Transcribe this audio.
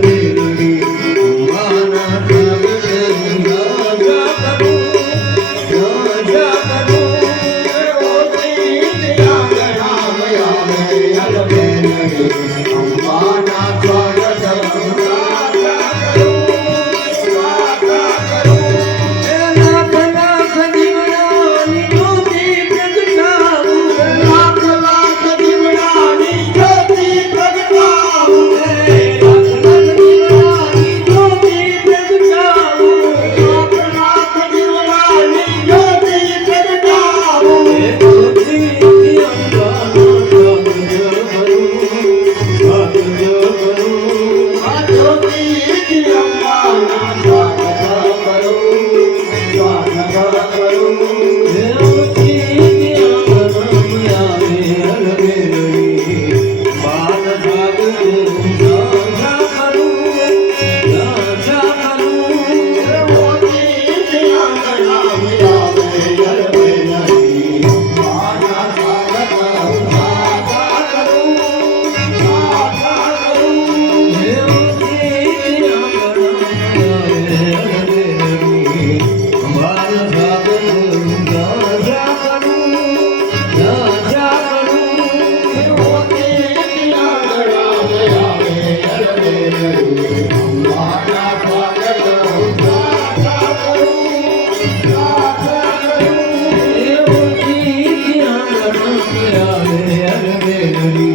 Baby. அழவே அழவே நடி